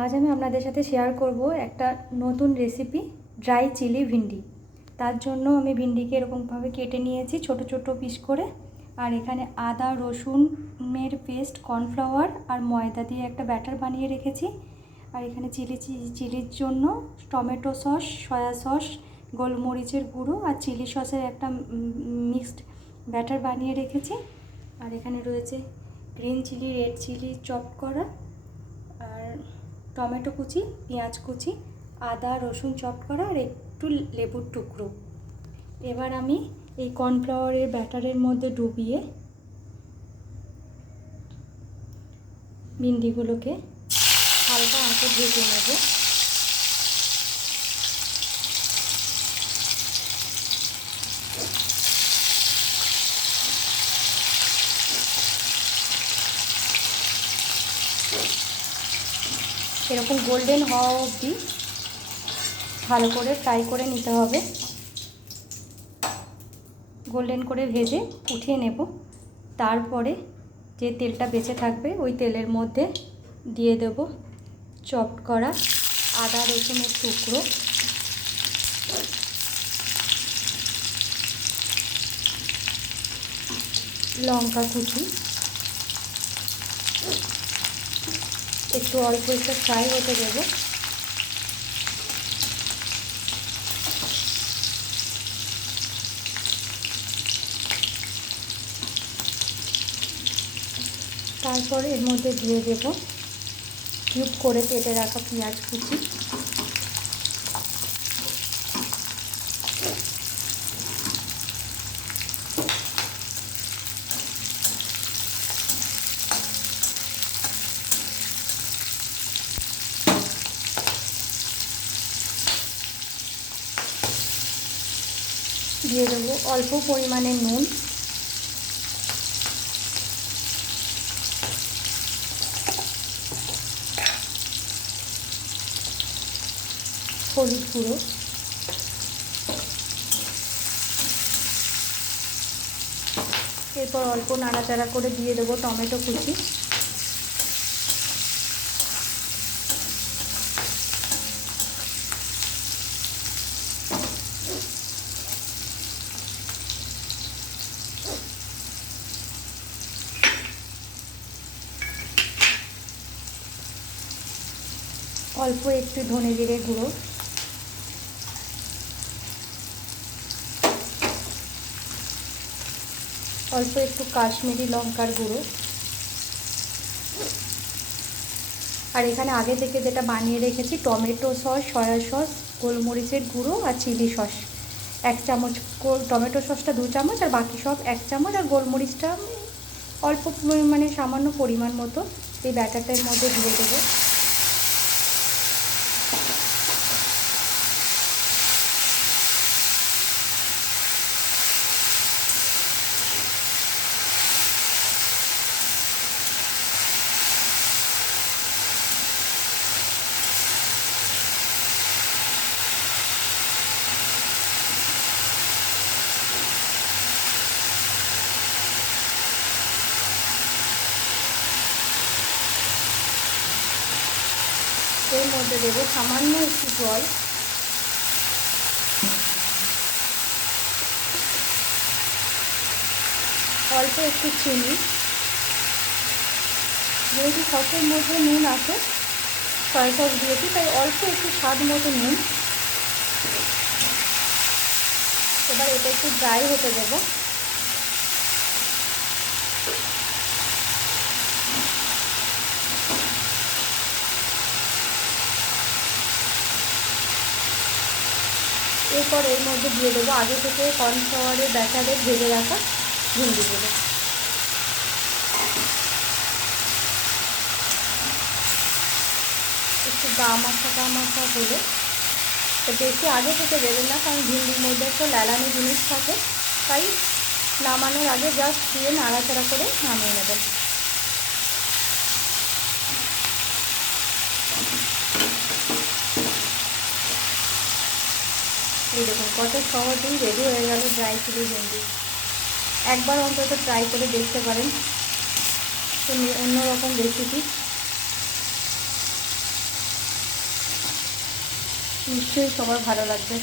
আজ আমি আপনাদের সাথে শেয়ার করব একটা নতুন রেসিপি, ড্রাই চিলি ভিন্ডি। তার জন্য আমি ভিন্ডিকে এরকমভাবে কেটে নিয়েছি ছোট ছোট পিস করে। আর এখানে আদা রসুনের পেস্ট, কর্নফ্লাওয়ার আর ময়দা দিয়ে একটা ব্যাটার বানিয়ে রেখেছি। আর এখানে চিলির জন্য টমেটো সস, সয়া সস, গোলমরিচের গুঁড়ো আর চিলি সসের একটা মিক্সড ব্যাটার বানিয়ে রেখেছি। আর এখানে রয়েছে green chilli, red chilli chop করা, আর টমেটো কুচি, পেঁয়াজ কুচি, আদা রসুন চপ করা আর একটু লেবুর টুকরো। এবার আমি এই কর্নফ্লাওয়ারের ব্যাটারের মধ্যে ডুবিয়ে ভিন্ডিগুলোকে হালকা আঁচে ভেজে নেব। এরকম গোল্ডেন হওয়া অবধি ভালো করে ফ্রাই করে নিতে হবে। গোল্ডেন করে ভেজে উঠিয়ে নেব। তারপরে যে তেলটা বেঁচে থাকবে ওই তেলের মধ্যে দিয়ে দেব চপ করা আদা রসুনের টুকরো, লঙ্কা কুচি, একটু অল্প একটু ফ্রাই হতে দেব। তারপরে এর মধ্যে দিয়ে দেব কিউব করে কেটে রাখা পেঁয়াজ কুচি, দিয়ে দেবো অল্প পরিমাণে নুন, হলুদ গুঁড়ো, এরপর অল্প নাড়াচাড়া করে দিয়ে দেবো টমেটো কুচি, অল্প একটু ধনে জিরে গুঁড়ো, অল্প একটু কাশ্মীরি লঙ্কার গুঁড়ো। আর এখানে আগে থেকে যেটা বানিয়ে রেখেছি টমেটো সস, সয়া সস, গোলমরিচের গুঁড়ো আর চিলি সস 1 চামচ, টমেটো সসটা 2 চামচ আর বাকি সব 1 চামচ, আর গোলমরিচটা অল্প মানে সামান্য পরিমাণ মতো এই ব্যাটারটার মধ্যে দিয়ে দেবো। এর মধ্যে দেবো সামান্য একটু জল, অল্প একটু চিনি। যেহেতু সসের মধ্যে নুন আছে, সয়া সস দিয়েছি, তাই অল্প একটু স্বাদ মতো নুন। এবার এটা একটু ড্রাই হতে দেবো। এরপর এর মধ্যে দিয়ে দেবো আগে থেকে কর্নফ্লাওয়ারের ব্যাটারে ভেজে রাখা ভিন্ডিগুলো। একটু গা মাখা হলে, বেশি আগে থেকে দেবেন না, কারণ ভিন্ডির মধ্যে একটা ল্যালানি জিনিস থাকে, তাই নামানোর আগে জাস্ট দিয়ে নাড়াচাড়া করে নামিয়ে নেবেন। এই দেখুন কত সহজেই রেডি হয়ে গেল ড্রাই চিলি ভিন্ডি। একবার অন্তত ট্রাই করে দেখতে পারেন, অন্যরকম রেসিপি। নিশ্চয়ই সবার ভালো লাগবে।